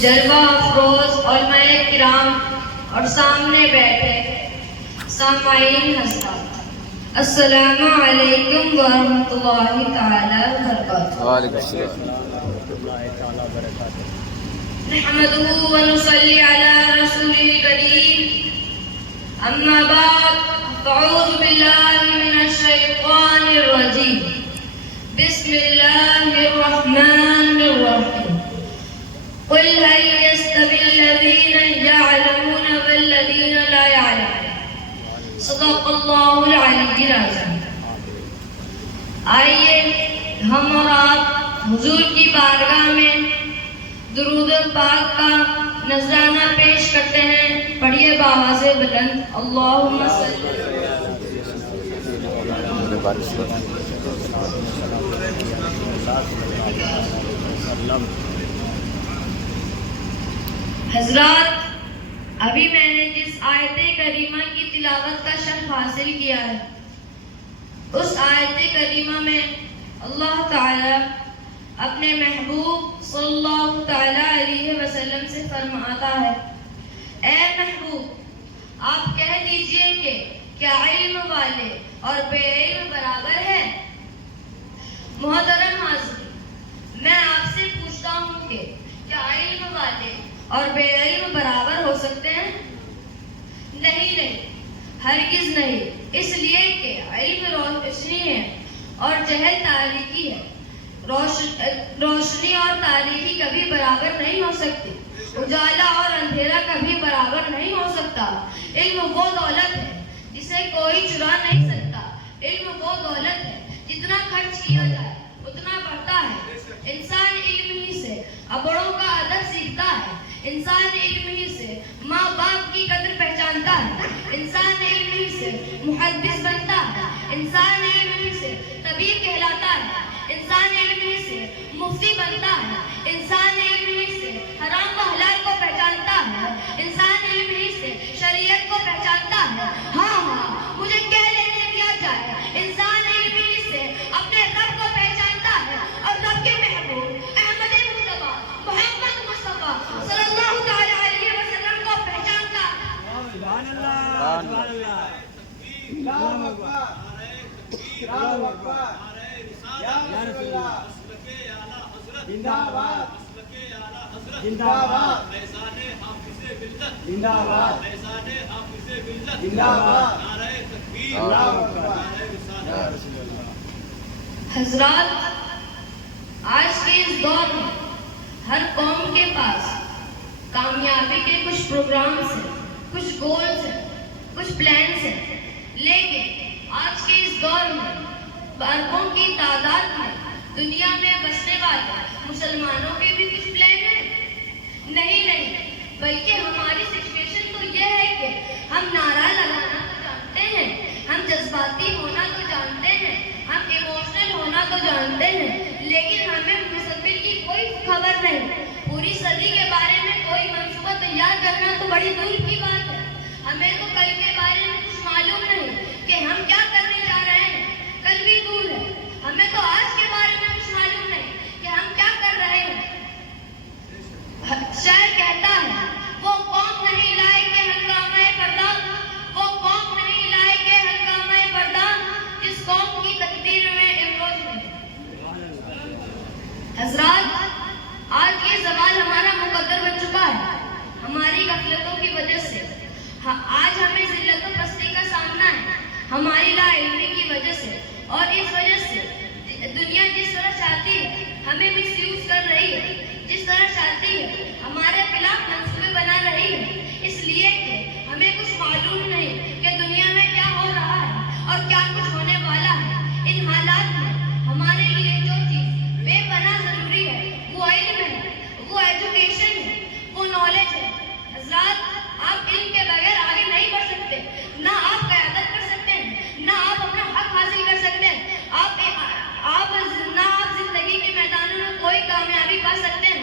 جلوہ افروز علماء کرام اور سامنے بیٹھے سامعین حضرات، السلام علیکم ورحمۃ اللہ تعالی وبرکاتہ۔ وعلیکم السلام۔ نحمده ونصلي على رسوله الكريم، أما بعد فأعوذ بالله من الشيطان الرجيم، بسم الله الرحمن الرحيم، قل هل يستوي الذين يعلمون والذين لا يعلمون، صدق الله العلي العظيم۔ آئیے ہم اور آپ حضور کی بارگاہ میں درود پاک کا نذرانہ پیش کرتے ہیں۔ پڑھیے بآواز بلند، اللہم صلی حضرات، ابھی میں نے جس آیت کریمہ کی تلاوت کا شرف حاصل کیا ہے، اس آیت کریمہ میں اللہ تعالی اپنے محبوب صلی اللہ تعالی علیہ وسلم سے فرماتا ہے، اے محبوب، آپ کہہ دیجئے کہ کیا علم والے اور بے علم برابر ہے؟ محترم حاضرین، میں آپ سے پوچھتا ہوں کہ کیا علم والے اور بے علم برابر ہو سکتے ہیں؟ نہیں، ہرگز نہیں، اس لیے کہ علم روشنی ہے اور جہل تاریکی ہے۔ روشنی اور تاریکی کبھی برابر نہیں ہو سکتی، اجالا اور اندھیرا کبھی برابر نہیں ہو سکتا۔ علم وہ دولت ہے جسے کوئی چرا نہیں سکتا۔ علم وہ دولت ہے جتنا خرچ کیا جائے اتنا بڑھتا ہے۔ انسان علم ہی سے بڑوں کا ادب سیکھتا ہے، انسان علم ہی سے ماں باپ کی قدر پہچانتا ہے، انسان علم ہی سے محدث بنتا ہے، انسان علم ہی سے طبیب کہلاتا ہے، انسان علم ہی سے مفتی بنتا ہے، انسان علم ہی سے حرام و حلال کو پہچانتا ہے، انسان علم ہی سے شریعت کو پہچانتا ہے۔ ہاں، مجھے کہہ لینے دیا جائے، انسان علم ہی سے اپنے رب کو پہچانتا ہے اور رب کے محبوب احمد مصطفیٰ محمد مصطفیٰ صلی اللہ تعالی علیہ وسلم کو پہچانتا ہے۔ سبحان اللہ، سبحان اللہ، اللہ اکبر، اللہ اکبر، یا رسول اللہ، زندہ باد، زندہ باد، زندہ باد، زندہ باد، اللہ اکبر، یا رسول اللہ۔ حضرات، آج کے اس دور میں ہر قوم کے پاس کامیابی کے کچھ پروگرامز ہیں، کچھ گولز ہیں، کچھ پلانز ہیں، لیکن آج کے اس دور میں اربوں کی تعداد میں دنیا میں بسنے والے مسلمانوں کے بھی کچھ پلان ہیں؟ نہیں، بلکہ ہماری سچویشن تو یہ ہے کہ ہم نعرہ لگانا تو جانتے ہیں، ہم جذباتی ہونا تو جانتے ہیں، ہم ایموشنل ہونا تو جانتے ہیں، لیکن ہمیں مستقبل کی کوئی خبر نہیں۔ پوری صدی کے بارے میں کوئی منصوبہ تیار کرنا تو بڑی دور کی بات ہے۔ ہمیں تو کل کے بارے میں کچھ معلوم نہیں کہ ہم کیا کرنے جا رہے ہیں، کل بھی دور ہے۔ ہمیں تو آج کے بارے میں کچھ معلوم نہیں کہ ہم کیا کر رہے ہیں۔ شاعر کہتا ہے، وہ قوم نہیں لائے کہ ہنگامہ فردا، وہ قوم نہیں لائے کہ ہنگامہ فردا، جس قوم کی تقدیر میں امروز نہیں۔ حضرات، آج یہ زوال ہمارا مقدر بن چکا ہے، ہماری غفلتوں کی وجہ سے۔ آج ہمیں ذلت و پستی کا سامنا ہے، ہماری لا علمی کی وجہ سے، اور اس وجہ سے دنیا جس طرح چاہتی ہے ہمیں مس یوز کر رہی ہے، جس طرح چاہتی ہے ہمارے خلاف منصوبے بنا رہی ہے، اس لیے کہ ہمیں کچھ معلوم نہیں کہ دنیا میں کیا ہو رہا ہے اور کیا کچھ ہونے والا ہے۔ ان حالات میں ہمارے لیے جو چیز بے پناہ ضروری ہے وہ علم ہے، وہ ایجوکیشن ہے، وہ نالج ہے۔ حضرات، آپ علم کے بغیر آگے نہیں بڑھ سکتے، نہ آپ قیادت کر سکتے ہیں، نہ آپ اپنا حق حاصل کر سکتے ہیں، نہ آپ زندگی کے میدانوں میں کوئی کامیابی پا سکتے ہیں۔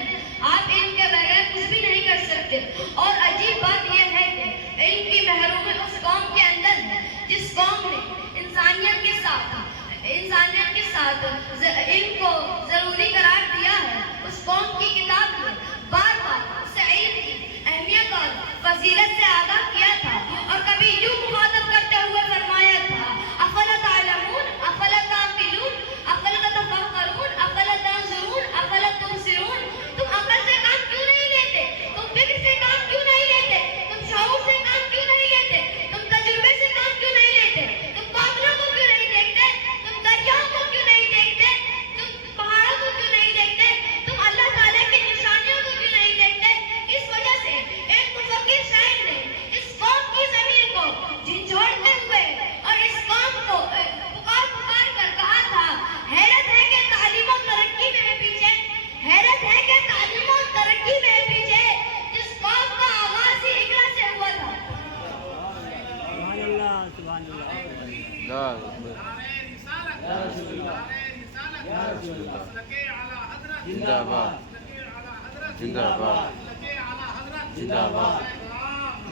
زندہ باد زندہ باد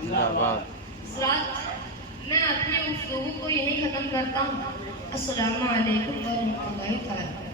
زندہ باد. حضرات، میں اپنی گفتگو کو یہیں ختم کرتا ہوں. السلام علیکم ورحمۃ اللہ تعالیٰ.